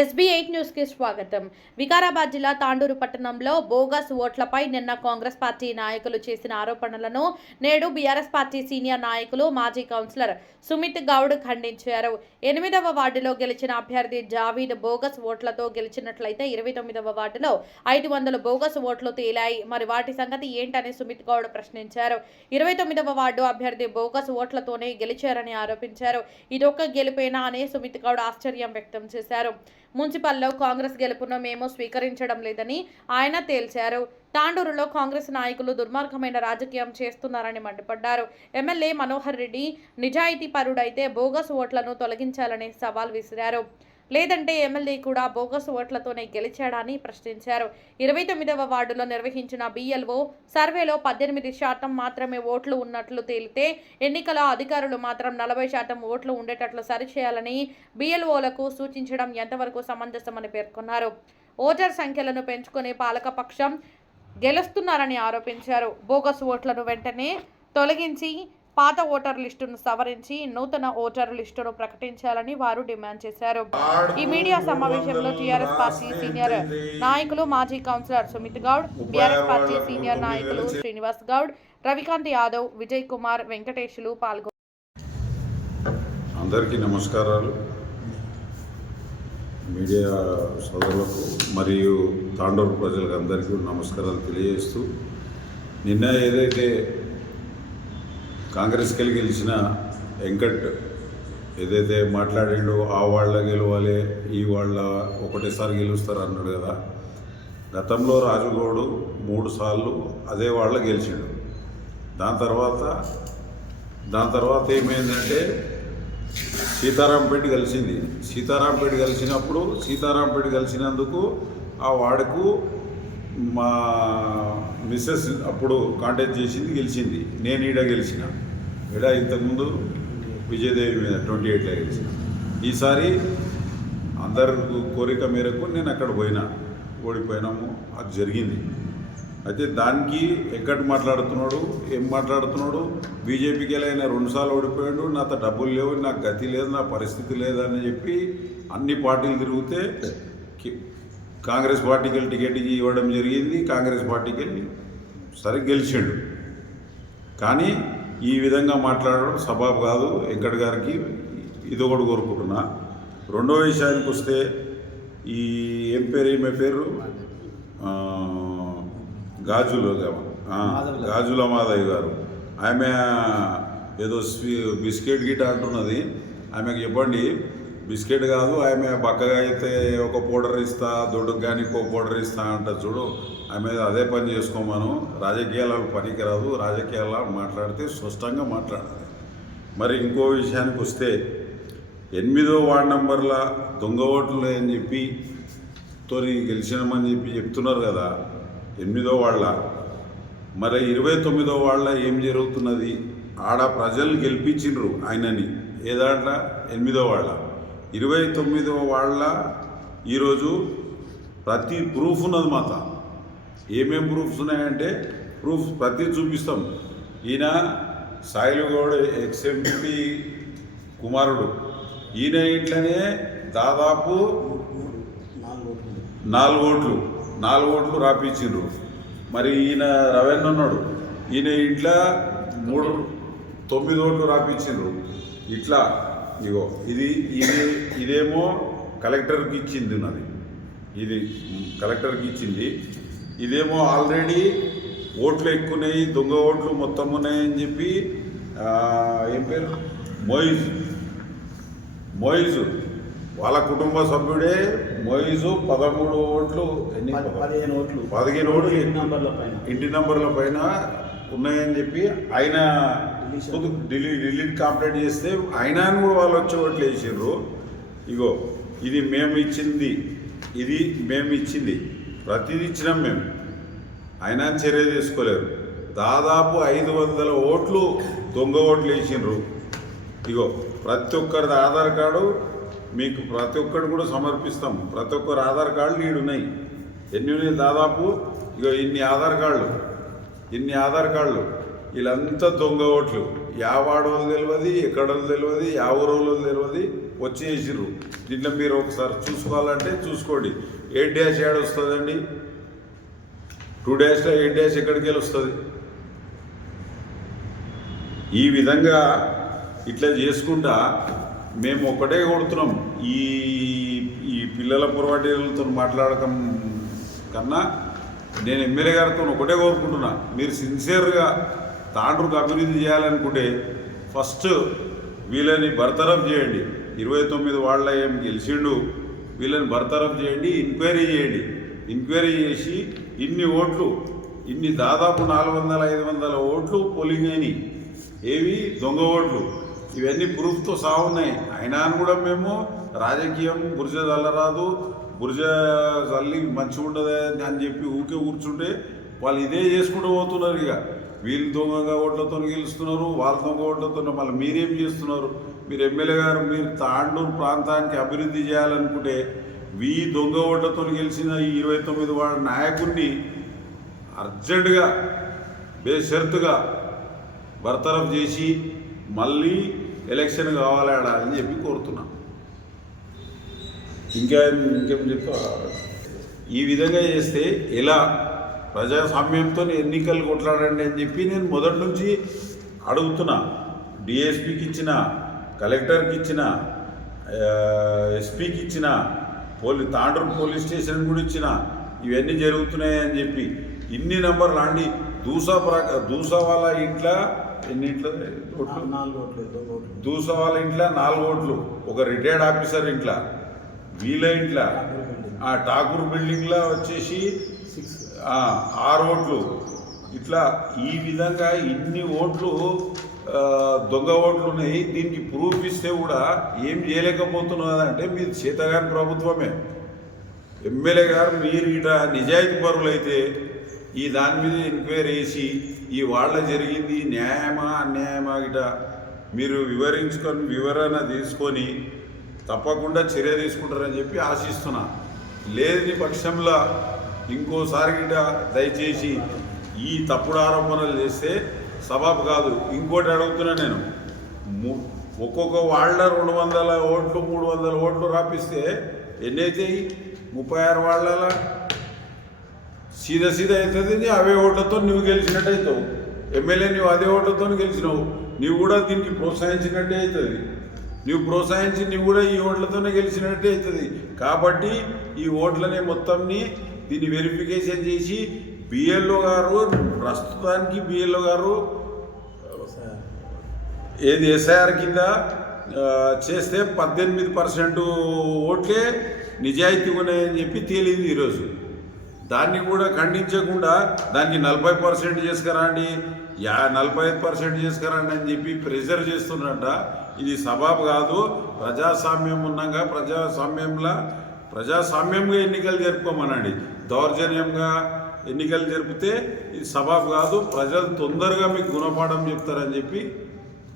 SB8 news కి స్వాగతం. వికారాబాద్ జిల్లా తాండూరు పట్టణంలో బోగస్ ఓట్లపై నిన్న కాంగ్రెస్ పార్టీ నాయకులు చేసిన ఆరోపణలను నేడు బీఆర్ఎస్ పార్టీ సీనియర్ నాయకులు మాజీ కౌన్సిలర్ సుమిత్ గౌడ్ ఖండించారు. 8వ వార్డులో గెలిచిన అభ్యర్థి జావీద్ బోగస్ ఓట్లతో గెలిచినట్లయితే 29వ వార్డులో 500 బోగస్ ఓట్లు తేలాయి. మరి వాటి సంగతి ఏంటని సుమిత్ గౌడ్ ప్రశ్నించారు. 29వ వార్డు అభ్యర్థి బోగస్ ఓట్లతోనే గెలిచారని ఆరోపించారు. ఇదొక్క గెలుపేనా అని సుమిత్ గౌడ్ ఆశ్చర్యం వ్యక్తం చేశారు. మున్సిపల్లో కాంగ్రెస్ గెలుపును మేము స్వీకరించడం లేదని ఆయన తేల్చారు. తాండూరులో కాంగ్రెస్ నాయకులు దుర్మార్గమైన రాజకీయం చేస్తున్నారని మండిపడ్డారు. ఎమ్మెల్యే మనోహర్ రెడ్డి నిజాయితీ పరుడైతే బోగస్ ఓట్లను తొలగించాలని సవాల్ విసిరారు. లేదంటే ఎమ్మెల్యే కూడా బోగస్ ఓట్లతోనే గెలిచాడని ప్రశ్నించారు. 29వ వార్డులో నిర్వహించిన BLO సర్వేలో 18% మాత్రమే ఓట్లు ఉన్నట్లు తేలితే ఎన్నికల అధికారులు మాత్రం 40% ఓట్లు ఉండేటట్లు సరిచేయాలని BLOలకు సూచించడం ఎంతవరకు సమంజసమని పేర్కొన్నారు. ఓటర్ సంఖ్యలను పెంచుకుని పాలకపక్షం గెలుస్తున్నారని ఆరోపించారు. బోగస్ ఓట్లను వెంటనే తొలగించి పాత ఓటర్ లిస్టును సవరించి నూతన ఓటర్ లిస్టును ప్రకటించాలని వారు డిమాండ్ చేశారు. ఈ మీడియా సమావేశంలో టీఆర్ఎస్ పార్టీ సీనియర్ నాయకులు మాజీ councillor Sumit Goud, BRS party senior నాయకులు శ్రీనివాస్ గౌడ్, రవికాంత్ యాదవ్, విజయ్ కుమార్, వెంకటేశ్లు పాల్గొన్నారు. అందరికీ నమస్కారాలు. మీడియా సోదరులకు మరియు తాండూరు ప్రజలకు అందరికీ నమస్కారాలు తెలియజేస్తూ, నిన్న ఏదైతే కాంగ్రెస్కి గెలిచిన వెంకట్ ఏదైతే మాట్లాడిండో ఆ వాళ్ళ గెలవాలి, ఈ వాళ్ళ ఒకటేసారి గెలుస్తారు అన్నాడు కదా. గతంలో రాజుగౌడు 3 సార్లు అదే వాళ్ళ గెలిచిండు. దాని తర్వాత ఏమైందంటే సీతారాంపేట కలిసింది. సీతారాంపేట కలిసినందుకు ఆ వార్డుకు మా మిస్సెస్ అప్పుడు కాంటాక్ట్ చేసింది, గెలిచింది. నేను ఈడ గెలిచిన. ఇంతకుముందు విజయదేవి మీద 28లో గెలిచిన. ఈసారి అందరి కోరిక మేరకు నేను అక్కడ ఓడిపోయినాము. అది జరిగింది. అయితే దానికి ఎక్కడ మాట్లాడుతున్నాడు, ఏం మాట్లాడుతున్నాడు, బీజేపీకి వెళ్ళిన 2 సార్లు ఓడిపోయాడు, నాతో డబ్బులు లేవు, నాకు గతి లేదు, నా పరిస్థితి లేదని చెప్పి అన్ని పార్టీలు తిరిగితే కాంగ్రెస్ పార్టీకి వెళ్ళి టికెట్ ఇవ్వడం జరిగింది. కాంగ్రెస్ పార్టీకి వెళ్ళి సరే గెలిచిండు. కానీ ఈ విధంగా మాట్లాడడం సబబు కాదు. వెంకట్ గారికి ఇదొకటి కోరుకుంటున్నా. రెండో విషయానికి వస్తే, ఈ ఏం పేరు, ఈమె పేరు గాజుల మాధవి గారు, ఆమె ఏదో బిస్కెట్ గిట్ అంటున్నది. ఆమెకు చెప్పండి, బిస్కెట్ కాదు, ఆమె బక్కగా అయితే ఒక పౌడర్ ఇస్తా, దొడ్డుకు కానీ ఇంకో పౌడర్ ఇస్తా అంట చూడు. ఆమె అదే పని చేసుకోమను. రాజకీయాలకు పనికిరాదు. రాజకీయాల్లో మాట్లాడితే స్పష్టంగా మాట్లాడాలి. మరి ఇంకో విషయానికి వస్తే, 8వ వార్డు నంబర్ల దొంగ ఓట్లు అని చెప్పి తోని గెలిచినామని చెప్తున్నారు కదా 8వ వార్డుల. మరి 29వ వార్డుల ఏం జరుగుతున్నది? ఆడ ప్రజలు గెలిపించిండ్రు ఆయనని. ఏదాంట్లో 8వ వార్డుల. 29వ వార్డుల ఈరోజు ప్రతి ప్రూఫ్ ఉన్నది మాత. ఏమేం ప్రూఫ్స్ ఉన్నాయంటే ప్రూఫ్ ప్రతి చూపిస్తాం. ఈయన సాయిలుగౌడ్ XMP కుమారుడు. ఈయన ఇంట్లోనే దాదాపు 4 ఓట్లు రాపించిండ్రు. మరి ఈయన రవెన్ ఉన్నాడు, ఈయన ఇంట్లో 9 ఓట్లు రాపించిండ్రు. ఇట్లా ఇగో ఇదేమో కలెక్టర్కి ఇచ్చింది ఉన్నది. ఇది కలెక్టర్కి ఇచ్చింది. ఇదేమో ఆల్రెడీ ఓట్లు ఎక్కున్నాయి, దొంగ ఓట్లు మొత్తం ఉన్నాయని చెప్పి ఏం పేరు మోయిజు వాళ్ళ కుటుంబ సభ్యుడే మొయిజు 13 ఓట్లు 15 ఓట్లు ఇంటి నంబర్ల పైన ఉన్నాయని చెప్పి ఆయన డిలీట్ కంప్లైంట్ చేస్తే ఆయన కూడా వాళ్ళు వచ్చి ఓట్లు వేసిండ్రు. ఇగో ఇది మేము ఇచ్చింది ప్రతిదీ ఇచ్చినాం మేము. ఆయన చర్య తీసుకోలేరు. దాదాపు 500 ఓట్లు దొంగ ఓట్లు వేసిండ్రు. ఇగో ప్రతి ఒక్కరిది ఆధార్ కార్డు మీకు ప్రతి ఒక్కరు కూడా సమర్పిస్తాం. ప్రతి ఒక్కరు ఆధార్ కార్డులు ఈడున్నాయి. ఎన్ని ఉన్నాయి? దాదాపు ఇగో ఇన్ని ఆధార్ కార్డులు వీళ్ళంతా దొంగ ఓట్లు. యా వాడోళ్ళు తెలియదు, ఎక్కడో తెలియదు, యా ఊరోళ్ళు తెలియదు, వచ్చి వేసిర్రు. దీంట్లో మీరు ఒకసారి చూసుకోవాలంటే చూసుకోండి. 8 ఏడు వస్తుందండి, 2 8 ఎక్కడికి వెళ్ళి వస్తుంది? ఈ విధంగా ఇట్లా చేసుకుంటా మేము ఒకటే కొడుతున్నాం. ఈ ఈ పిల్లల పొరపాటులతో మాట్లాడటం కన్నా నేను ఎమ్మెల్యే గారితో ఒకటే కోరుకుంటున్నా, మీరు సిన్సియర్గా తాండ్రుకు అభివృద్ధి చేయాలనుకుంటే ఫస్ట్ వీళ్ళని బర్తరఫ్ చేయండి. 29 వాళ్ళ ఏం గెలిచిండు, వీళ్ళని బర్తరఫ్ చేయండి, ఎంక్వైరీ చేయండి. ఎంక్వైరీ చేసి ఇన్ని ఓట్లు, ఇన్ని దాదాపు 400-500 ఓట్లు పోలింగ్ అయినాయి. ఏవి దొంగ ఓట్లు, ఇవన్నీ ప్రూఫ్తో సాగున్నాయి. అయినా కూడా మేము రాజకీయం బుర్జ చల్లరాదు, బుర్జ చల్లి మంచిగా ఉండదు అని చెప్పి ఊకే కూర్చుంటే వాళ్ళు ఇదే చేసుకుంటూ పోతున్నారు. ఇక వీళ్ళు దొంగగా ఓట్లతో గెలుస్తున్నారు, వాళ్ళ దొంగ ఓట్లతో. మళ్ళీ మీరేం చేస్తున్నారు? మీరు ఎమ్మెల్యే గారు, మీరు తాండూరు ప్రాంతానికి అభివృద్ధి చేయాలనుకుంటే ఈ దొంగ ఓట్లతో గెలిచిన ఈ 29 వాళ్ళ నాయకుడిని అర్జెంటుగా బేషరతుగా బర్తరఫ్ చేసి మళ్ళీ ఎలక్షన్ కావాలాడా అని చెప్పి కోరుతున్నాం. ఇంకేం చెప్తా, ఈ విధంగా చేస్తే ఎలా ప్రజాస్వామ్యంతో ఎన్నికలు కొట్లాడండి అని చెప్పి నేను మొదటి నుంచి అడుగుతున్నా. డిఎస్పీకి ఇచ్చిన, కలెక్టర్కి ఇచ్చిన, ఎస్పీకి ఇచ్చిన, తాండూరు పోలీస్ స్టేషన్ కూడా ఇచ్చిన, ఇవన్నీ జరుగుతున్నాయని చెప్పి ఇన్ని నెంబర్లు అండి. దూసా వాళ్ళ ఇంట్లో ఎన్ని ఇంట్లో ఓట్లు? 4 ఓట్లు. దూసా వాళ్ళ ఇంట్లో 4 ఓట్లు, ఒక రిటైర్డ్ ఆఫీసర్ ఇంట్లో, వీళ్ళ ఇంట్లో ఆ ఠాకూర్ బిల్డింగ్లో వచ్చేసి 6 ఓట్లు. ఇట్లా ఈ విధంగా ఇన్ని ఓట్లు దొంగ ఓట్లు ఉన్నాయి. దీనికి ప్రూఫ్ ఇస్తే కూడా ఏం చేయలేకపోతున్నదంటే మీది చేతగాని ప్రభుత్వమే. ఎమ్మెల్యే గారు మీరు ఇట నిజాయితీ పరులైతే ఈ దాని మీద ఎంక్వైరీ చేసి ఈ వాళ్ళ జరిగింది న్యాయమా అన్యాయమా గిట మీరు వివరణ తీసుకొని తప్పకుండా చర్య తీసుకుంటారని చెప్పి ఆశిస్తున్నా. లేని పక్షంలో ఇంకోసారి గిట దయచేసి ఈ తప్పుడు ఆరోపణలు చేస్తే సబబు కాదు. ఇంకోటి అడుగుతున్నా నేను, ఒక్కొక్క వాళ్ళ 200 ఓట్లు 300 ఓట్లు రాపిస్తే ఎన్ని అవుతాయి? 36 వాళ్ళ సీదా అవుతుంది. అవే ఓట్లతో నువ్వు గెలిచినట్టు అవుతావు. ఎమ్మెల్యే నువ్వు అదే ఓట్లతో గెలిచినావు, నువ్వు కూడా దీనికి ప్రోత్సహించినట్టే అవుతుంది. నువ్వు ప్రోత్సహించి నువ్వు కూడా ఈ ఓట్లతోనే గెలిచినట్టే అవుతుంది. కాబట్టి ఈ ఓట్లనే మొత్తంని దీన్ని వెరిఫికేషన్ చేసి బిఎల్ఓ గారు, ప్రస్తుతానికి బిఎల్ఓ గారు ఏది ఎస్ఐఆర్ కింద చేస్తే 18% ఓట్లే నిజాయితీ ఉన్నాయని చెప్పి తేలింది ఈరోజు. దాన్ని కూడా ఖండించకుండా దానికి 40% చేసుకురండి, 45% చేసుకురండి అని చెప్పి ప్రెజర్ చేస్తున్నట్ట. ఇది సబబు కాదు. ప్రజాస్వామ్యం ఉన్నాగా ప్రజాస్వామ్యంగా ఎన్నికలు జరుపుకోమనండి. దౌర్జన్యంగా ఎన్నికలు జరిపితే ఇది సబబు కాదు. ప్రజలు తొందరగా మీకు గుణపాఠం చెప్తారని చెప్పి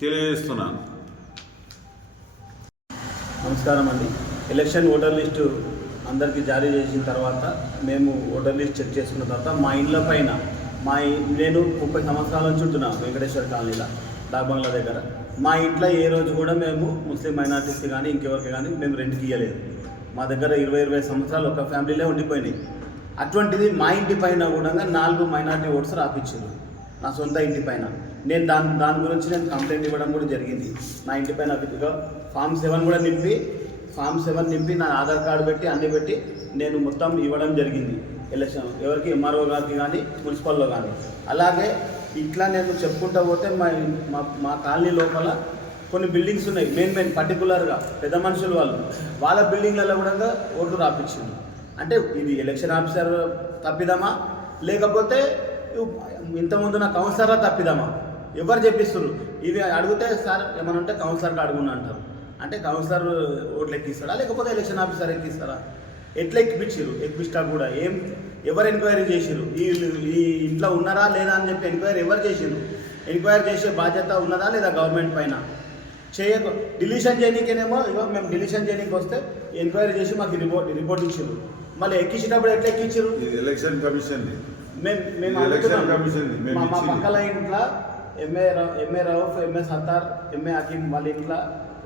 తెలియజేస్తున్నాను. నమస్కారం అండి. ఎలక్షన్ ఓటర్ లిస్టు అందరికీ జారీ చేసిన తర్వాత మేము ఓటర్ లిస్ట్ చెక్ చేసుకున్న తర్వాత మా ఇండ్ల పైన నేను 30 సంవత్సరాల నుంచి ఉంటున్నా వెంకటేశ్వర కాలనీలో డాబంగ్లా దగ్గర. మా ఇంట్లో ఏ రోజు కూడా మేము ముస్లిం మైనార్టీస్కి కానీ ఇంకెవరికి కానీ మేము రెంట్కి ఇవ్వలేదు. మా దగ్గర 20 సంవత్సరాలు ఒక ఫ్యామిలీలో ఉండిపోయినాయి. అటువంటిది మా ఇంటి పైన కూడా 4 మైనార్టీ ఓట్స్ రాపించారు నా సొంత ఇంటి పైన. నేను దాని గురించి నేను కంప్లైంట్ ఇవ్వడం కూడా జరిగింది. నా ఇంటి పైన ఫామ్ 7 కూడా నింపి నా ఆధార్ కార్డు పెట్టి అన్నీ పెట్టి నేను మొత్తం ఇవ్వడం జరిగింది ఎలక్షన్ ఎవరికి, ఎంఆర్ఓ గారికి కానీ మున్సిపల్లో కానీ. అలాగే ఇట్లా నేను చెప్పుకుంటూ పోతే మా కాలనీ లోపల కొన్ని బిల్డింగ్స్ ఉన్నాయి. మెయిన్ పర్టికులర్గా పెద్ద మనుషులు వాళ్ళ బిల్డింగ్లలో కూడా ఓట్లు రాపించింది. అంటే ఇది ఎలక్షన్ ఆఫీసర్ తప్పిదమా లేకపోతే ఇంతకుముందు నా కౌన్సిలర్గా తప్పిదమా ఎవరు చెప్పిస్తారు? ఇవి అడిగితే సార్ ఏమైనా ఉంటే కౌన్సిలర్గా అడుగుని అంటారు. అంటే కౌన్సిలర్ ఓట్లు ఎక్కిస్తాడా లేకపోతే ఎలక్షన్ ఆఫీసర్ ఎక్కిస్తారా? ఎట్లా ఎక్కిస్తా కూడా ఎవరు ఎంక్వైరీ చేసిరు? ఈ ఇంట్లో ఉన్నారా లేదా అని చెప్పి ఎంక్వైరీ ఎవరు చేసిరు? ఎంక్వైరీ చేసే బాధ్యత ఉన్నదా లేదా గవర్నమెంట్ పైన? డిలీషన్ చేయనీకేనేమో మేము డిలీషన్ చేయనీకి వస్తే ఎంక్వైరీ చేసి మాకు రిపోర్ట్ ఇచ్చారు. మళ్ళీ ఎక్కించేటప్పుడు ఎట్లా ఎక్కించారు? ఎలక్షన్ కమిషన్ మేము మా పక్కల ఇంట్లో MA Rauf, MA Sattar, MA Hakim వాళ్ళ ఇంట్లో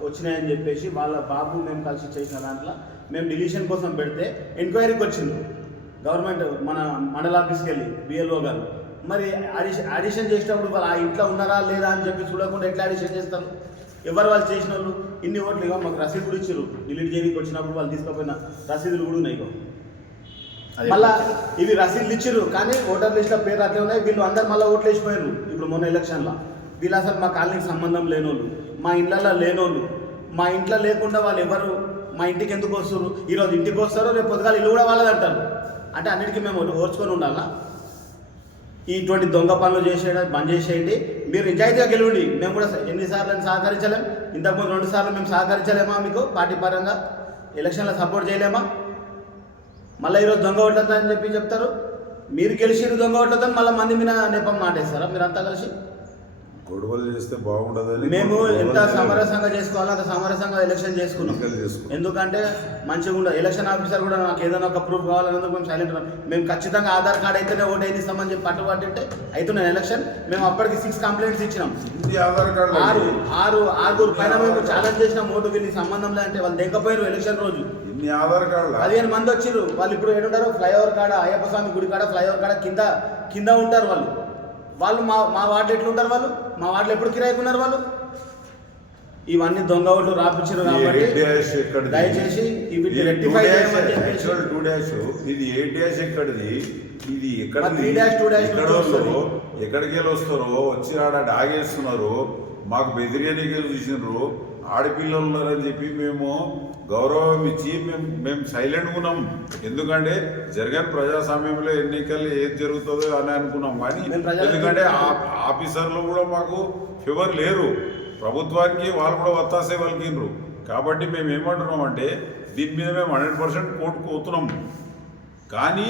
వచ్చినాయని చెప్పేసి వాళ్ళ బాబు మేము కలిసి చేసిన దాంట్లో మేము డిలీషన్ కోసం పెడితే ఎంక్వైరీకి వచ్చింది గవర్నమెంట్ మన మండల ఆఫీస్కి వెళ్ళి బిఎల్ఓ గారు. మరి ఆడిషన్ చేసేటప్పుడు వాళ్ళు ఆ ఇంట్లో ఉన్నారా లేదా అని చెప్పి చూడకుండా ఎట్లా ఆడిషన్ చేస్తారు? ఎవరు వాళ్ళు చేసిన వాళ్ళు ఇన్ని ఓట్లు ఇవ్వ మాకు రసీదులు ఇచ్చారు. డిలీట్ చేయడానికి వచ్చినప్పుడు వాళ్ళు తీసుకుపోయిన రసీదులు కూడా ఉన్నాయి. మళ్ళా ఇవి రసీదులు ఇచ్చారు కానీ ఓటర్ లిస్ట్లో పేరు అట్లే ఉన్నాయి. వీళ్ళు అందరు మళ్ళీ ఓట్లు వేసిపోయారు ఇప్పుడు మొన్న ఎలక్షన్లో. వీళ్ళు అసలు మా కాలనీకి సంబంధం లేనోళ్ళు, మా ఇళ్ళల్లో లేనోళ్ళు, మా ఇంట్లో లేకుండా వాళ్ళు ఎవరు మా ఇంటికి ఎందుకు వస్తారు? ఈరోజు ఇంటికి వస్తారో రేపు పొద్దుగాల ఇల్లు కూడా వాళ్ళది అంటారు. అంటే అన్నిటికీ మేము ఓర్చుకొని ఉండాలా? ఇటువంటి దొంగ పనులు చేసేయడం బంద్ చేసేయండి. మీరు నిజాయితీగా గెలవండి. మేము కూడా ఎన్నిసార్లు సహకరించలేం? ఇంతకుముందు 2 సార్లు మేము సహకరించలేమా? మీకు పార్టీ పరంగా ఎలక్షన్లో సపోర్ట్ చేయలేమా? మళ్ళీ ఈరోజు దొంగ ఓట్లతో అని చెప్పి చెప్తారు. మీరు గెలిచి దొంగ ఓట్లతో మళ్ళీ మంది మీద నెపం మాటేస్తారా మీరంతా కలిసి? గొడవలు చేస్తే బాగుండదని మేము ఎంత సమరసంగా చేసుకోవాలో అంత సమరసంగా ఎలక్షన్ చేసుకున్నాం. ఎందుకంటే మంచిగా ఉండదు. ఎలక్షన్ ఆఫీసర్ కూడా నాకు ఏదైనా ఒక ప్రూఫ్ కావాలన్నందుకు మేము సైలెంట్ ఉన్నాం. మేము ఖచ్చితంగా ఆధార్ కార్డ్ అయితేనే ఓటు వేయిస్తామని చెప్పి పట్టుబట్టింటే అవుతున్నాయి ఎలక్షన్. మేము అప్పటికి 6 కంప్లైంట్స్ ఇచ్చినాం. ఆధార్ కార్డు ఆరుగురు పైన మేము ఛాలెంజ్ చేసినాం. ఓటు వీళ్ళకి సంబంధం లేదంటే వాళ్ళు దిగపోయారు ఎలక్షన్ రోజు. ఆధార్ కార్డు 15 మంది వచ్చిర్రు. వాళ్ళు ఇప్పుడు ఏడుంటారు? ఫ్లైఓవర్ కాడ, అయ్యప్ప స్వామి గుడి కాడ ఫ్లైఓవర్ కాడ కింద ఉంటారు వాళ్ళు. మా వార్డులో ఎట్లుంటారు వాళ్ళు? మా వార్డులో ఎప్పుడు కిరాయికున్నారు వాళ్ళు? ఇవన్నీ దొంగ ఓట్లు రాపించారు కాబట్టి దయచేసి ఇవి రెక్టిఫై చేయమని చెప్పేసి. 2 డాష్ ఇది 8 డాష్ ఎక్కడిది? ఇది ఎక్కడ 3 డాష్ 2 డాష్ ఎక్కడికి వెళ్ళి వస్తారో వచ్చి ఆడ డాగేస్తున్నారు. మాకు బెదిరియనికే చూసినారు. ఆడపిల్లలు ఉన్నారని చెప్పి మేము గౌరవం ఇచ్చి మేము సైలెంట్గా ఉన్నాం. ఎందుకంటే జరగని ప్రజాస్వామ్యంలో ఎన్నికలు ఏది జరుగుతుందో అని అనుకున్నాం. కానీ ఎందుకంటే ఆఫీసర్లు కూడా మాకు ఫేవర్ లేరు. ప్రభుత్వానికి వాళ్ళు కూడా వత్తాసే పలికిండ్రు. కాబట్టి మేము ఏమంటున్నాం అంటే దీని మీద మేము 100% కోర్టుకు పోతున్నాం. కానీ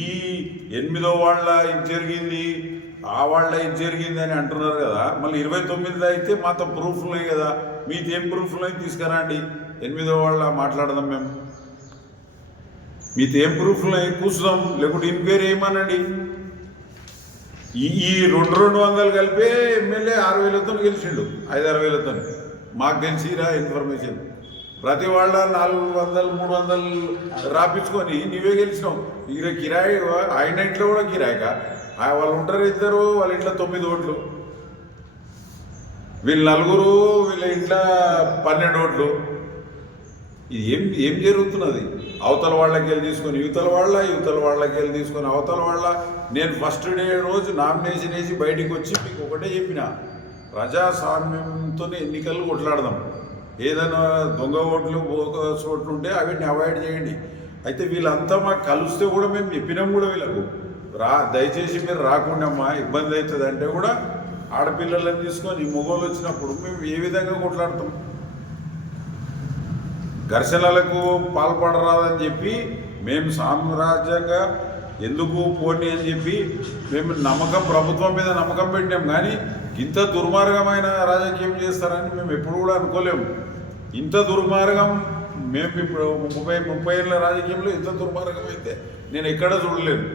ఈ 8వ వాళ్ళ ఇది జరిగింది, ఆ వాళ్ళ ఇది జరిగింది అని అంటున్నారు కదా. మళ్ళీ 29 అయితే మాతో ప్రూఫ్లు ఉన్నాయి కదా. మీతో ఏం ప్రూఫ్లు ఉన్నాయి తీసుకురండి. 8వ వాళ్ళ మాట్లాడదాం మేము. మీతో ఏం ప్రూఫ్లు ఉన్నాయి కూర్చుదాం. లేకుంటే ఇన్క్వైరీ ఏమనండి. ఈ 200 కలిపే ఎమ్మెల్యే 6,000తో గెలిచిండు. 5-6,000తో మాకు గెలిచిరా ఇన్ఫర్మేషన్. ప్రతి వాళ్ళ 400-300 రాపించుకొని నీవే గెలిచినావు. ఇక కిరాయి ఆయన ఇంట్లో కూడా కిరాయిగా వాళ్ళు ఉంటారు. ఇద్దరు వాళ్ళ ఇంట్లో 9 ఓట్లు, వీళ్ళు 4, వీళ్ళ ఇంట్లో 12 ఓట్లు. ఇది ఏం జరుగుతున్నది? అవతల వాళ్ళకి వెళ్ళి తీసుకొని యువతల వాళ్ళకి వెళ్ళి తీసుకొని అవతల వాళ్ళ. నేను ఫస్ట్ డే రోజు నామినేషన్ వేసి బయటికి వచ్చి మీకు ఒకటే చెప్పిన, ప్రజాస్వామ్యంతో ఎన్నికలు కొట్లాడదాం. ఏదైనా దొంగ ఓట్లు బోగస్ ఓట్లు ఉంటే అవిటిని అవాయిడ్ చేయండి. అయితే వీళ్ళంతా మాకు కలిస్తే కూడా మేము చెప్పినాం కూడా వీళ్ళకు దయచేసి మీరు రాకుండామ్మా ఇబ్బంది అవుతుంది అంటే కూడా ఆడపిల్లలను తీసుకొని మొగోళ్ళు వచ్చినప్పుడు మేము ఏ విధంగా కొట్లాడతాం? ఘర్షణలకు పాల్పడరాదని చెప్పి మేము సామ్రాజ్యంగా ఎందుకు పోనీ అని చెప్పి మేము ప్రభుత్వం మీద నమ్మకం పెట్టినాం. కానీ ఇంత దుర్మార్గమైన రాజకీయం చేస్తారని మేము ఎప్పుడు కూడా అనుకోలేము. ఇంత దుర్మార్గం మేము ఇప్పుడు 30 ఏళ్ళ రాజకీయంలో ఇంత దుర్మార్గం అయితే నేను ఎక్కడ చూడలేను.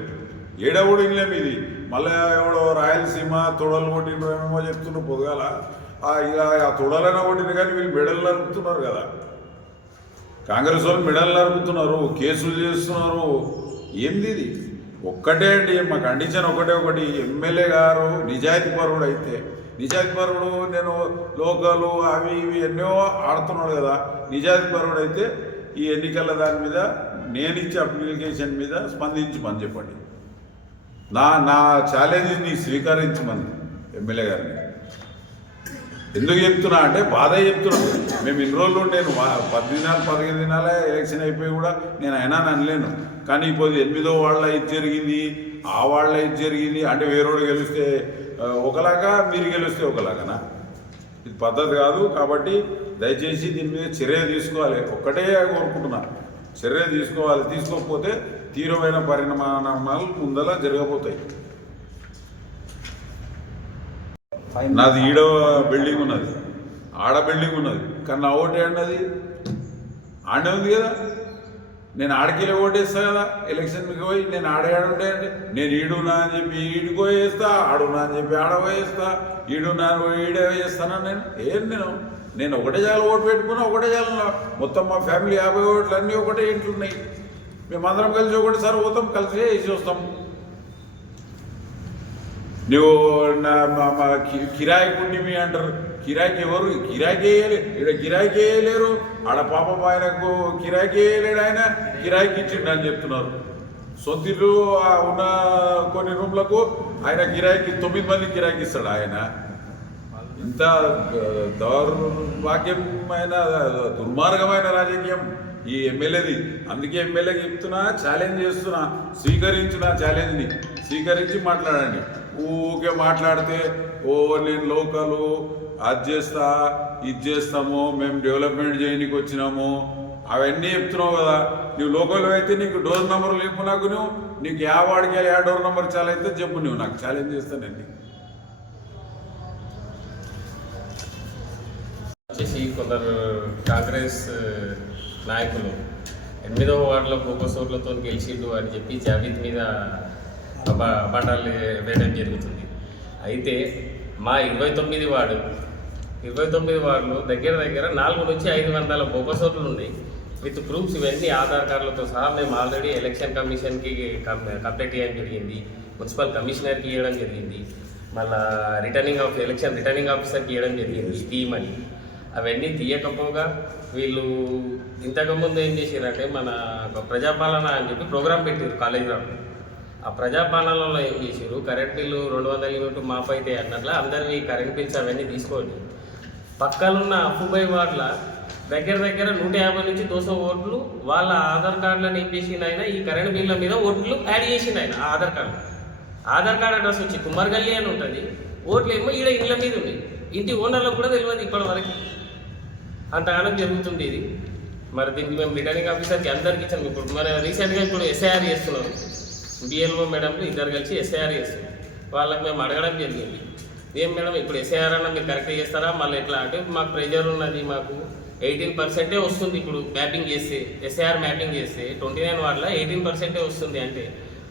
ఏడవుడు ఇల్లేము ఇది. మళ్ళీ ఎవడో రాయలసీమ తొడలు కొట్టినేమో చెప్తున్నారు పొద్దుగాల. ఇక ఆ తొడలైనా కొట్టిన కానీ వీళ్ళు మెడలు నరుకుతున్నారు కదా. కాంగ్రెస్ వాళ్ళు మెడలు నరుకుతున్నారు, కేసులు చేస్తున్నారు. ఏంది ఇది? ఒక్కటే అండి మా కండిషన్ ఒకటి. ఎమ్మెల్యే గారు నిజాయితీ పరుడు అయితే, నిజాయితీ పరుడు నేను లోకలు అవి ఇవి ఎన్నో ఆడుతున్నాడు కదా. నిజాయితీ పరుడు అయితే ఈ ఎన్నికల దాని మీద నేను ఇచ్చే అప్లికేషన్ మీద స్పందించమని చెప్పండి. నా ఛాలెంజ్ని స్వీకరించమని ఎమ్మెల్యే గారిని. ఎందుకు చెప్తున్నా అంటే బాధ చెప్తున్నాను. మేము ఇన్ని రోజులు నేను 10 దినాలు 15 దినాలే ఎలక్షన్ అయిపోయి కూడా నేను అయినా అనలేను. కానీ ఇప్పుడు 8వ వాళ్ళ ఇది జరిగింది, ఆ వాళ్ళ ఇది జరిగింది అంటే వేరేవాడు గెలిస్తే ఒకలాగా మీరు గెలిస్తే ఒకలాగానా? ఇది పద్ధతి కాదు. కాబట్టి దయచేసి దీని మీద చర్య తీసుకోవాలి. ఒక్కటే కోరుకుంటున్నా, చర్య తీసుకోవాలి. తీసుకోకపోతే తీవ్రమైన పరిణామాలు ముందల జరగబోతాయి. నాది ఈడో బిల్డింగ్ ఉన్నది, ఆడ బిల్డింగ్ ఉన్నది. కానీ నా ఓటే అన్నది ఆడే ఉంది కదా. నేను ఆడికెళ్ళి ఓటేస్తా కదా ఎలక్షన్కి పోయి నేను ఆడేడుంటే నేను ఈడునా అని చెప్పి ఈడుకు వేస్తా, ఆడునా అని చెప్పి ఆడ వేస్తా, ఈడునా ఈడే వేస్తానా నేను ఒకటే జాల ఓటు పెట్టుకున్నా, ఒకటే జాల మొత్తం మా ఫ్యామిలీ 50 ఓట్లు అన్నీ ఒకటే ఇంట్లున్నాయి. మేమందరం కలిసి ఒకటిసారి పోతాం, కలిసి వేసి వస్తాం. నువ్వు మా కిరాయి పుణ్యమి అంటారు, కిరాయికి ఎవరు కిరాయికి వేయలే, ఇక్కడ కిరాయికి వేయలేరు, ఆడ పాపం ఆయనకు కిరాయికి వేయలేడు, ఆయన కిరాయికి ఇచ్చిండు అని చెప్తున్నారు. సొంత ఇల్లు ఉన్న కొన్ని రూమ్లకు ఆయన కిరాయికి 9 మంది కిరాయికి ఇస్తాడు. ఆయన ఇంత దౌర్భాగ్యమైన దుర్మార్గమైన రాజకీయం ఈ ఎమ్మెల్యేది. అందుకే ఎమ్మెల్యేకి చెప్తున్నా, ఛాలెంజ్ చేస్తున్నా, స్వీకరించిన ఛాలెంజ్ని స్వీకరించి మాట్లాడండి. ఊకే మాట్లాడితే నేను లోకలు అది చేస్తా ఇది చేస్తాము, మేము డెవలప్మెంట్ చేయడానికి వచ్చినాము అవన్నీ చెప్తున్నావు కదా. నువ్వు లోకల్ అయితే నీకు డోర్ నెంబర్ లేపు, నాకు నీకు యా వాడికి యా డోర్ నెంబర్ చాలా అయితే చెప్పు, నువ్వు నాకు ఛాలెంజ్ చేస్తానండి. వచ్చేసి కొందరు కాంగ్రెస్ నాయకులు 8వ వార్డులో ఫోకస్ ఓట్లతో గెలిచిండు అని చెప్పి జాబిత్ మీద అబాటాలు వేయడం జరుగుతుంది. అయితే మా 29 వార్డులో దగ్గర 400 నుంచి 500 ఫోకస్ ఓట్లు ఉన్నాయి విత్ ప్రూఫ్స్. ఇవన్నీ ఆధార్ కార్డులతో సహా మేము ఆల్రెడీ ఎలక్షన్ కమిషన్కి కంప్లైంట్ చేయడం జరిగింది, మున్సిపల్ కమిషనర్కి ఇవ్వడం జరిగింది, మళ్ళీ రిటర్నింగ్ ఆఫీసర్కి ఇవ్వడం జరిగింది తీయమని. అవన్నీ తీయకపోగా వీళ్ళు ఇంతకుముందు ఏం చేశారంటే మన ప్రజాపాలన అని చెప్పి ప్రోగ్రాం పెట్టారు కాలేజ్ గ్రౌండ్. ఆ ప్రజాపాలనలో ఏం చేశారు, కరెంట్ బిల్లు 200 యూనిట్లు మాఫ్ అయితే అన్నట్ల అందరివి కరెంట్ బిల్స్ అవన్నీ తీసుకోండి. పక్కనున్న అప్పుబై వార్డుల దగ్గర 150 నుంచి 200 ఓట్లు వాళ్ళ ఆధార్ కార్డులను ఏం చేసిన ఆయన ఈ కరెంట్ బిల్ల మీద ఓట్లు యాడ్ చేసిన ఆయన ఆధార్ కార్డు అడ్రస్ వచ్చి కుమార్గల్లి అని ఉంటుంది, ఓట్లు ఏమో ఈడ ఇళ్ళ మీద ఉన్నాయి. ఇంటి ఓనర్లకు కూడా తెలియదు ఇప్పటి వరకు. అంతగానం జరుగుతుంది ఇది. మరి దీనికి మేము రిటర్నింగ్ ఆఫీసర్కి అందరికి ఇచ్చాము. ఇప్పుడు మన రీసెంట్గా ఇప్పుడు ఎస్ఐఆర్ చేస్తున్నాం, బిఎల్ఓ మేడంలు ఇద్దరు కలిసి ఎస్ఐఆర్ చేస్తున్నారు. వాళ్ళకి మేము అడగడం జరిగింది, ఏం మేడం ఇప్పుడు ఎస్ఐఆర్ అన్న మీరు కరెక్ట్ చేస్తారా, మళ్ళీ ఎట్లా అంటే మాకు ప్రెజర్ ఉన్నది, మాకు 18% వస్తుంది. ఇప్పుడు మ్యాపింగ్ చేస్తే ఎస్ఐఆర్ మ్యాపింగ్ చేస్తే 29 వార్డులో 18% వస్తుంది. అంటే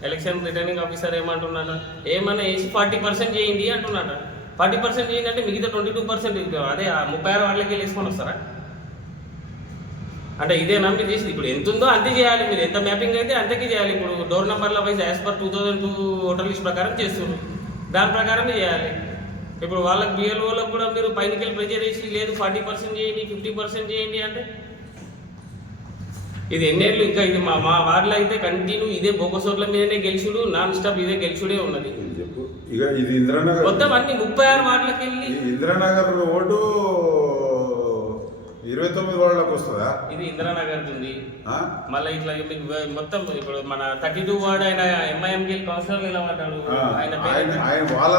ఎలక్షన్ రిటర్నింగ్ ఆఫీసర్ ఏమంటున్నాడు, ఏమన్నా వేసి 40% చేయండి అంటున్నాడు. 40% చేయండి అంటే మిగతా 22% అదే 36 వార్డులకి వెళ్ళి వేసుకొని వస్తారా? అంటే ఇదే నమ్మి చేసింది. ఇప్పుడు ఎంత ఉందో అంతే చేయాలి, మీరు ఎంత మ్యాపింగ్ అయితే అంతకే చేయాలి. ఇప్పుడు డోర్ నెంబర్ల wise as per 2002 voter list ప్రకారం చేస్తున్నారు, దాని ప్రకారమే చేయాలి. ఇప్పుడు వాళ్ళకి బిఎల్ఓలకు కూడా మీరు పైనకి వెళ్ళి ప్రెజర్ వేసి లేదు 40% చేయండి 50% చేయండి అంటే ఇది ఎన్నేళ్ళు ఇంకా ఇది మా వార్డులో అయితే కంటిన్యూ ఇదే బోకసోట్ల మీదనే గెలుచుడు, నాన్ స్టాప్ ఇదే గెలుచుడే ఉన్నది. ఇక ఇది ఇంద్రానగర్ మొత్తం అన్ని 36 వార్డులకు వెళ్ళి ఇంద్రానగర్ ఓటు 29 వార్డులకు వస్తుందా? ఇది ఇంద్రానగర్ ఉంది. మళ్ళీ ఇట్లా మీకు మొత్తం ఇప్పుడు మన 32 వార్డు ఆయన ఎంఐఎంకి కౌన్సిలర్ నిలబడ్డాడు,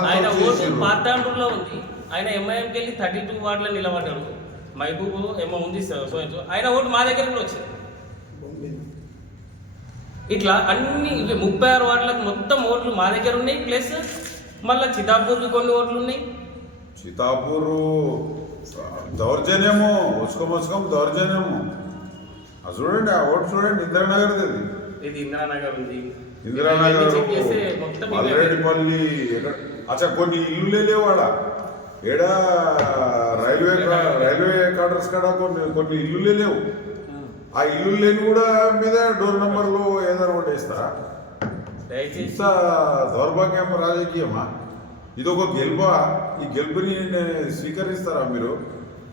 ఆయన ఓటు పార్తాండ్రులో ఉంది. ఆయన ఎంఐఎంకి వెళ్ళి 32 వార్డులో నిలబడ్డాడు. మహబూబు ఏమో ఉంది సో ఆయన ఓటు మా దగ్గర కూడా వచ్చింది. ఇట్లా అన్ని 36 వార్డులకు మొత్తం ఓట్లు మా దగ్గర ఉన్నాయి. ప్లస్ మళ్ళీ చితాపూర్కి కొన్ని ఓట్లు ఉన్నాయి. చితాపూరు దౌర్జన్యము, ఉసుకం దౌర్జన్యము. అది చూడండి, ఆ ఓటు చూడండి, ఇందిరానగర్ ఇది ఇందిరానగర్ ఉంది. ఇందిరానగర్ మల్రెడ్డిపల్లి అచ్చా కొన్ని ఇల్లులే లేవాడ ఏడా రైల్వే క్వార్టర్స్ కాడ కొన్ని ఇల్లులే లేవు. ఆ ఇల్లు లేని కూడా మీద డోర్ నెంబర్లు ఏదైనా ఒకటి వేస్తారా? ఇంత దౌర్భాగ్యం రాజకీయమా? ఇది ఒక గెలుపా? ఈ గెలుపుని స్వీకరిస్తారా మీరు?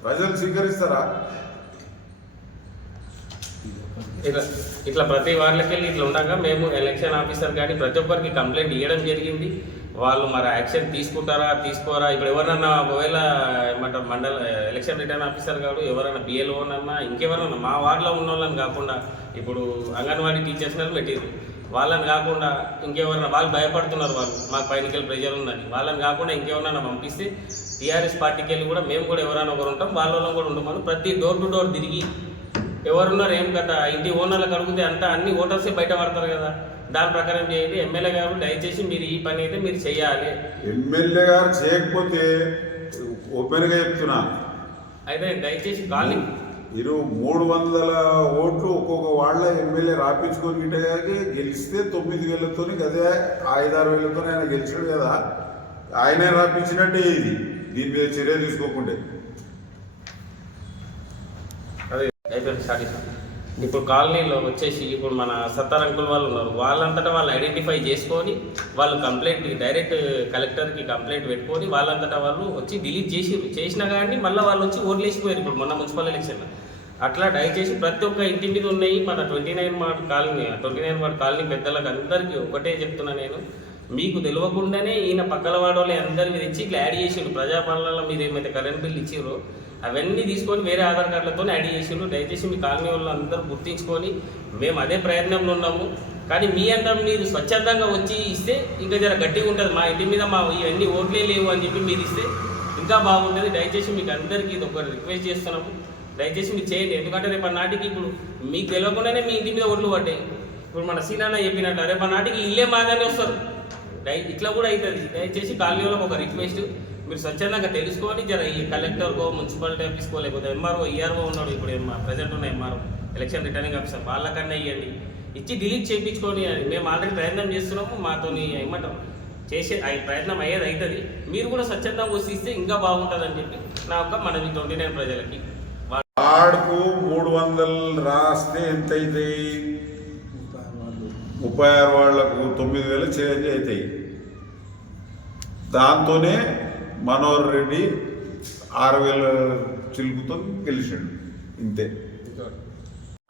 ప్రజలు స్వీకరిస్తారా? ఇట్లా ప్రతి వార్డులకి వెళ్ళి ఇట్లా ఉండగా మేము ఎలక్షన్ ఆఫీసర్ కానీ ప్రతి ఒక్కరికి కంప్లైంట్ ఇవ్వడం జరిగింది. వాళ్ళు మరి యాక్షన్ తీసుకుంటారా తీసుకోరా? ఇప్పుడు ఎవరన్నా ఒకవేళ ఏమంటారు మండల ఎలక్షన్ రిటర్న్ ఆఫీసర్ కాదు, ఎవరైనా బిఎల్ఓనన్నా ఇంకెవరన్నా మా వార్డులో ఉన్న వాళ్ళని కాకుండా ఇప్పుడు అంగన్వాడీ టీచర్స్ పెట్టారు, వాళ్ళని కాకుండా ఇంకెవరన్నా వాళ్ళు భయపడుతున్నారు, వాళ్ళు మాకు పైనకెళ్ళి ప్రెజర్ ఉందని, వాళ్ళని కాకుండా ఇంకెవరన్నా పంపిస్తే టీఆర్ఎస్ పార్టీకి వెళ్ళి కూడా మేము కూడా ఎవరైనా ఒకరు ఉంటాం, వాళ్ళలో కూడా ఉండమని ప్రతి డోర్ టు డోర్ తిరిగి ఎవరున్నారు ఏం కదా ఇంటి ఓనర్లకు అడిగితే అంతా అన్ని ఓటర్సే బయట పడతారు కదా, దాని ప్రకారం చేయండి. ఎమ్మెల్యే గారు దయచేసి మీరు ఈ పని అయితే మీరు చెయ్యాలి. ఎమ్మెల్యే గారు చేయకపోతే ఓపెన్గా చెప్తున్నా, అయితే దయచేసి కాలనీ 300 ఓట్లు ఒక్కొక్క వాళ్ళ ఎమ్మెల్యే రాపించుకొని గిట్టగాకి గెలిస్తే 9,000తో అదే 5-6 వేలతో ఆయన గెలిచాడు కదా, ఆయనే రాపించినట్టే ఇది. దీని మీద చర్య తీసుకోకుంటే అదే అయిపోయింది సార్. ఇప్పుడు కాలనీలో వచ్చేసి ఇప్పుడు మన సత్తార్ అంకుల్ వాళ్ళు ఉన్నారు, వాళ్ళంతటా వాళ్ళు ఐడెంటిఫై చేసుకొని వాళ్ళు కంప్లైంట్ డైరెక్ట్ కలెక్టర్కి కంప్లైంట్ పెట్టుకొని వాళ్ళంతటా వాళ్ళు వచ్చి డిలీట్ చేసినా కానీ మళ్ళీ వాళ్ళు వచ్చి ఓట్లేసిపోయారు ఇప్పుడు మొన్న మున్సిపల్ ఎలక్షన్లో. అట్లా దయచేసి ప్రతి ఒక్క ఇంటి మీద ఉన్నాయి మన 29 వార్డ్ కాలనీ పెద్దలకు అందరికీ ఒకటే చెప్తున్నా నేను, మీకు తెలియకుండానే ఈయన పక్కల వాడోళ్ళే అందరి మీద ఇచ్చి ఇట్లా యాడ్ చేసిండు. ప్రజాపాలనలో మీరు ఏమైతే కరెంట్ బిల్ ఇచ్చిరో అవన్నీ తీసుకొని వేరే ఆధార్ కార్డులతో యాడ్ చేసిండు. దయచేసి మీ కాలనీ వాళ్ళు అందరూ గుర్తించుకొని మేము అదే ప్రయత్నంలో ఉన్నాము. కానీ మీ అంతా మీరు స్వచ్ఛందంగా వచ్చి ఇస్తే ఇంకా జర గట్టిగా ఉంటుంది. మా ఇంటి మీద మా ఇవన్నీ ఓట్లే లేవు అని చెప్పి మీరు ఇస్తే ఇంకా బాగుంటుంది. దయచేసి మీకు అందరికీ ఇది ఒక రిక్వెస్ట్ చేస్తున్నాము, దయచేసి మీరు చేయండి. ఎందుకంటే రేపటి నాటికి ఇప్పుడు మీకు తెలియకుండానే మీ ఇంటి మీద ఓట్లు పడ్డాయి. ఇప్పుడు మన సీనాన్న చెప్పినట్టు రేపటి నాటికి ఇల్లే మాగానే వస్తారు, ఇట్లా కూడా అవుతుంది. దయచేసి కాలనీలో ఒక రిక్వెస్ట్, మీరు స్వచ్ఛందంగా తెలుసుకొని జర ఈ కలెక్టర్కో మున్సిపాలిటీ ఆఫీస్కో లేకపోతే ఎంఆర్ఓ ఈఆర్ఓ ఉన్నాడు ఇప్పుడు ప్రజెంట్ ఉన్న ఎంఆర్ఓ ఎలక్షన్ రిటర్నింగ్ ఆఫీసర్ వాళ్ళకన్నా ఇవ్వండి, ఇచ్చి డిలీట్ చేయించుకొని. మేము ఆల్రెడీ ప్రయత్నం చేస్తున్నాము, మాతో ఏమంటాం చేసే ప్రయత్నం అయ్యేది అవుతుంది. మీరు కూడా స్వచ్ఛందంగా వచ్చి ఇస్తే ఇంకా బాగుంటుందని చెప్పి నా ఒక మన 29 ప్రజలకి. వార్డుకు 300 రాస్తే ఎంత అవుతాయి? 36 వాళ్లకు 9,000 చేంజ్ అవుతాయి. దాంతోనే మనోహర్ రెడ్డి 6,000 చిలుకుతో గెలిచాడు, ఇంతే.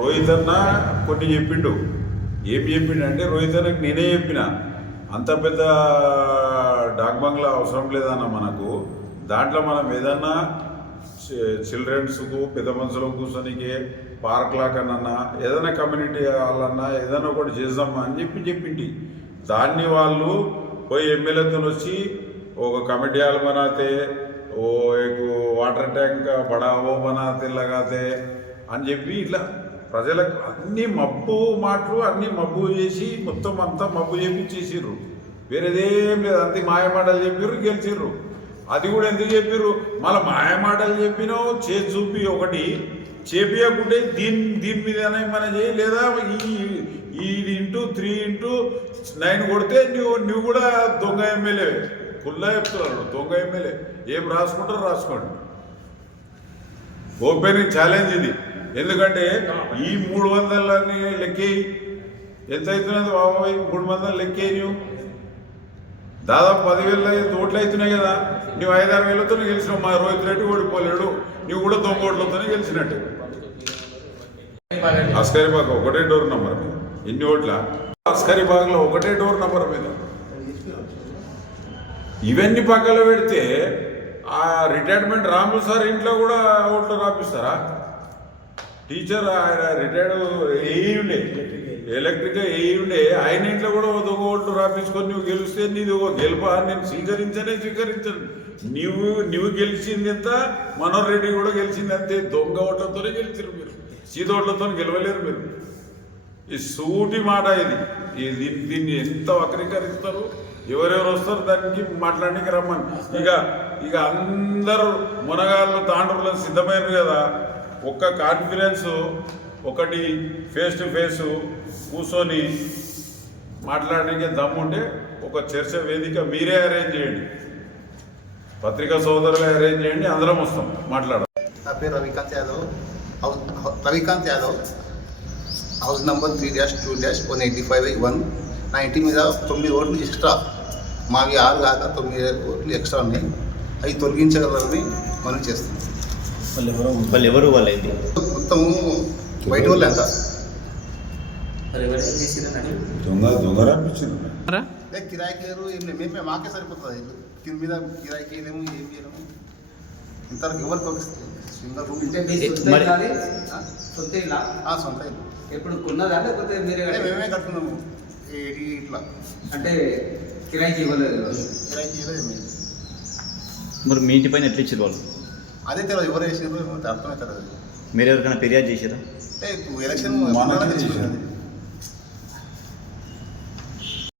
రోహిత్ అన్న కొన్ని చెప్పిండు. ఏం చెప్పిండు అంటే, రోహిత్ అన్నకు నేనే చెప్పిన, అంత పెద్ద డాక్ బంగ్లా అవసరం లేదన్న మనకు. దాంట్లో మనం ఏదన్నా చిల్డ్రన్స్కు పెద్ద మనుషులకు కూర్చొనికి పార్క్ లాకన్నా ఏదైనా కమ్యూనిటీ హాలన్నా ఏదైనా ఒకటి చేద్దామా అని చెప్పింది. దాన్ని వాళ్ళు పోయి ఎమ్మెల్యేతో వచ్చి ఒక కమిటీ హాల్ बनाते, ఓ వాటర్ ట్యాంక్ బడా ఓ बनाते लगाते అని చెప్పి ఇట్లా ప్రజలకు అన్ని మబ్బు మాటలు అన్ని మబ్బు చేసి మొత్తం అంతా మబ్బు చేపించేసిర్రు. వేరేదేం లేదు, అంతే మాయమాటలు చెప్పిర్రు, గెలిచిర్రు. అది కూడా ఎందుకు చెప్పిర్రు? మళ్ళీ మాయమాటలు చెప్పినావు చేసి చూపి ఒకటి చేపియకుంటే దీని మీదనే మన చేయి, లేదా ఈ 3x9 కొడితే నువ్వు కూడా దొంగ ఎమ్మెల్యే. కుల్లా చెప్తున్నాడు, దొంగ ఎమ్మెల్యే. ఏం రాసుకుంటారో రాసుకోండి. ఓపెన్ ఛాలెంజ్ ఇది. ఎందుకంటే ఈ 300 లెక్కేయి, ఎంత అవుతున్నది బాబాయ్? 300 లెక్కేయి. నువ్వు దాదాపు 10,000 ఓట్లు అవుతున్నాయి కదా. నువ్వు 5-6 వేలతో గెలిచినావు. మా రోహిత్ రెడ్డి ఓడిపోలేడు, నువ్వు కూడా 9 ఓట్లతోనే గెలిచినట్టు. అస్కరీబాగ్ ఒకటే డోర్ నంబర్ మీద ఎన్ని ఓట్ల? అస్కరీబాగ్లో ఒకటే డోర్ నంబర్ మీద. ఇవన్నీ పక్కన పెడితే ఆ రిటైర్మెంట్ రాములు సార్ ఇంట్లో కూడా ఓట్లు రాపిస్తారా? టీచర్ ఆయన రిటైర్డ్ ఉండే ఎలక్ట్రిక్ ఉండే, ఆయన ఇంట్లో కూడా ఒక ఓట్లు రాపించుకొని నువ్వు గెలిస్తే నీది ఒక గెలుపా? నేను స్వీకరించను. నువ్వు గెలిచింది ఎంత, మనోహర్ రెడ్డి కూడా గెలిచింది అంతే. దొంగ ఓట్లతోనే గెలిచారు మీరు, సీదోట్లతో గెలవలేరు మీరు. ఈ సూటి మాట ఇది. దీన్ని ఎంత వక్రీకరిస్తారు, ఎవరెవరు వస్తారు దానికి మాట్లాడడానికి రమ్మని. ఇక అందరూ మునగాళ్ళు తాండ్రులను సిద్ధమైనరు కదా. ఒక్క కాన్ఫరెన్స్ ఒకటి ఫేస్ టు ఫేస్ కూర్చొని మాట్లాడడానికి దమ్ముంటే ఒక చర్చ వేదిక మీరే అరేంజ్ చేయండి, పత్రికా సోదరులే అరేంజ్ చేయండి, అందరం వస్తాం మాట్లాడాలి. నా పేరు రవికాంత్ యాదవ్, హౌస్ నంబర్ 3-2-185/1. నా ఇంటి మీద 9 ఓట్లు ఎక్స్ట్రా, మావి 6 కాక 9 ఓట్లు ఎక్స్ట్రా ఉన్నాయి. అవి తొలగించగలరని మనం చేస్తాం. వాళ్ళు ఎవరు వాళ్ళైంది మొత్తము బయట వాళ్ళు ఎంత దొంగ రాపించింది. కిరాయికి లేరు, ఏం లేదు. మేమే మాకే సరిపోతుంది. కింద మీద కిరాయికి వేయలేము, ఏం చేయలేము. ఇంతవరకు ఎవరికి ఒక సింగల్ రూమ్ సొంత ఇల్లు ఎప్పుడు కొన్నదా లేకపోతే మీరే మేమే కట్టుకున్నాము. ఇట్లా అంటే కిరాయికి ఇవ్వలేదు, కిరాయికి ఇవ్వలేదు. మేము మరి మీ ఇంటి పైన ఎట్లా ఇచ్చారు వాళ్ళు? అదే తెలియదు, ఎవరు వేసారు అర్థమే తెలియదు. మీరు ఎవరికైనా ఫిర్యాదు చేశారా? ఎలక్షన్ మనకే చేశారు.